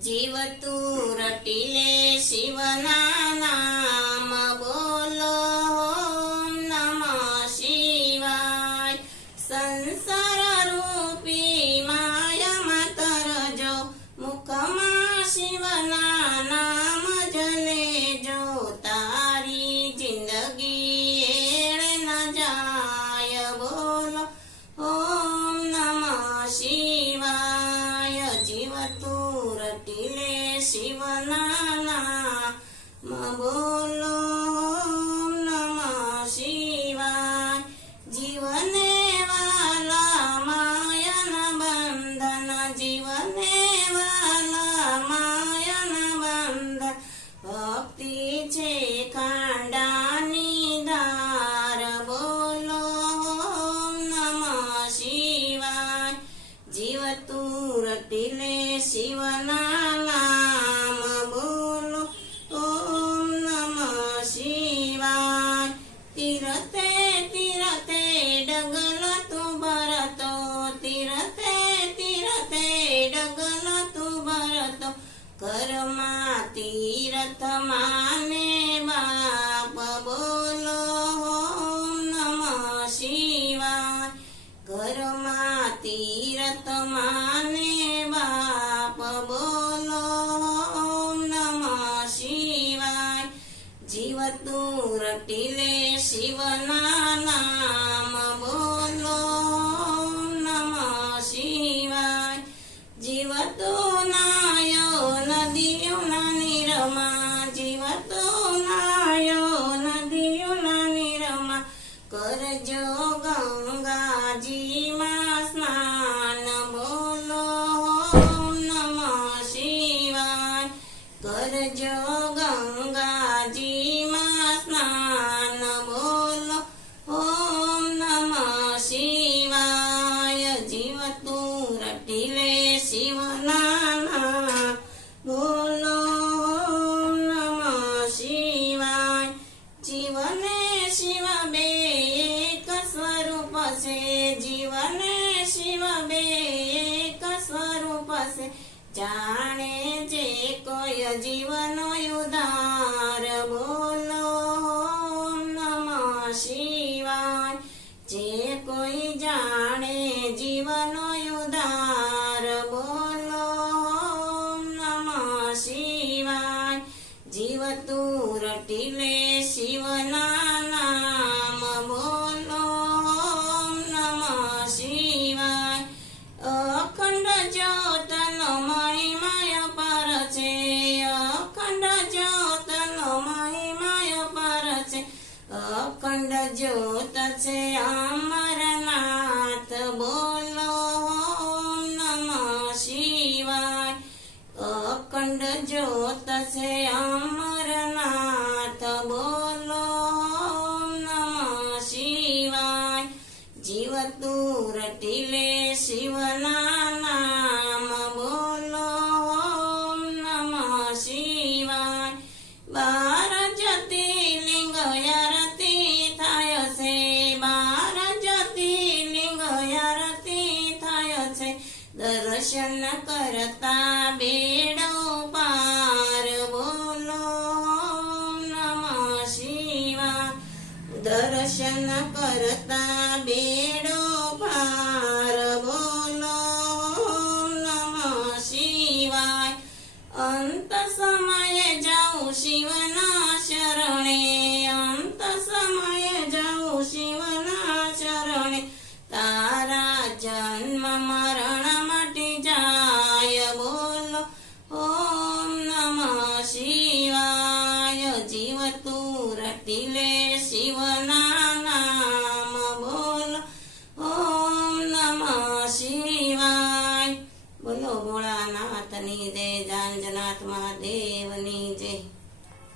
जीव तू रटिले शिवना नाम बोलो ओम नमः शिवाय। संसार रूपी माया मातर जो मुखमा शिवना नाम जले जो तारी जिंदगी एड़े न जाय बोलो ओम नमः शिवाय। जीव तू रटिले शिवना नाम बोलो ओम नमः शिवाय। जीवने वाला मायन बंधन जीवने वाला मायन बंधन भक्ति छे खांडानी धार बोलो ओम नमः शिवाय। जीव तू रटिले शिवना नाम बोलो ओम नमः शिवाय। तीरथे तीरथे डगल तू भरतो तीरथे तीरथे डगल तू भरतो कर्मा तीरथ माने बाप बोलो ओम नमः शिवाय। कर्मा तीरथ माने बाप बोलो ओम नमः शिवाय। जीव तू रटिले शिवना नाम बोलो ओम नमः शिवाय। जीव तू नायो नदियो न निरमा जीव तू नायो नदियो न निरमा करजो गंगाजी માં સ્નાન બોલો ઓમ નમઃ શિવાય। કરજો ગંગાજી માં સ્નાન બોલો ઓમ નમઃ શિવાય। જીવ તું રટિલે શિવના નામ બોલો ઓમ નમઃ શિવાય। જીવને શિવ બે એક સ્વરૂપ છે જીવને શિવ બે એક સ્વરૂપ છે જાણે જે કોઈ જીવનો ઉદ્ધાર બોલો ઓમ નમઃ શિવાય। જે કોઈ જાણે જીવનો ઉદ્ધાર બોલો ઓમ નમઃ શિવાય। જીવ તું રટિલે શિવના નામ બોલો ઓમ નમઃ શિવાય। અખંડ જ્યોતનો મહિમાય પર છે અખંડ જ્યોતનો મહિમાય પર છે અખંડ જ્યોત છે અમરનાથ બોલો ઓમ નમઃ શિવાય। અખંડ જ્યોત છે અમરનાથ બોલો ઓમ નમઃ શિવાય। જીવ તું રટિલે શિવના નામ બોલો ઓમ નમઃ શિવાય। 12 જ્યોતિર્લિંગ આરતી થાય છે 12 જ્યોતિર્લિંગ આરતી થાય છે દર્શન કરતા બેડો પાર બોલો ઓમ નમઃ શિવાય। દર્શન કરતા બેડો પાર બોલો ઓમ નમઃ શિવાય। અંત સમયે જાઉં શિવના શરણે અંત સમયે જાઉં શિવના શરણે તારા જન્મ મરણ માટે જાય બોલો ઓમ નમઃ શિવાય। જીવ તું રટિલે શિવના નામ બોલો ઓમ નમઃ શિવાય। બોલો ભોળાનાથની જય જાંજનાથ મહાદેવ।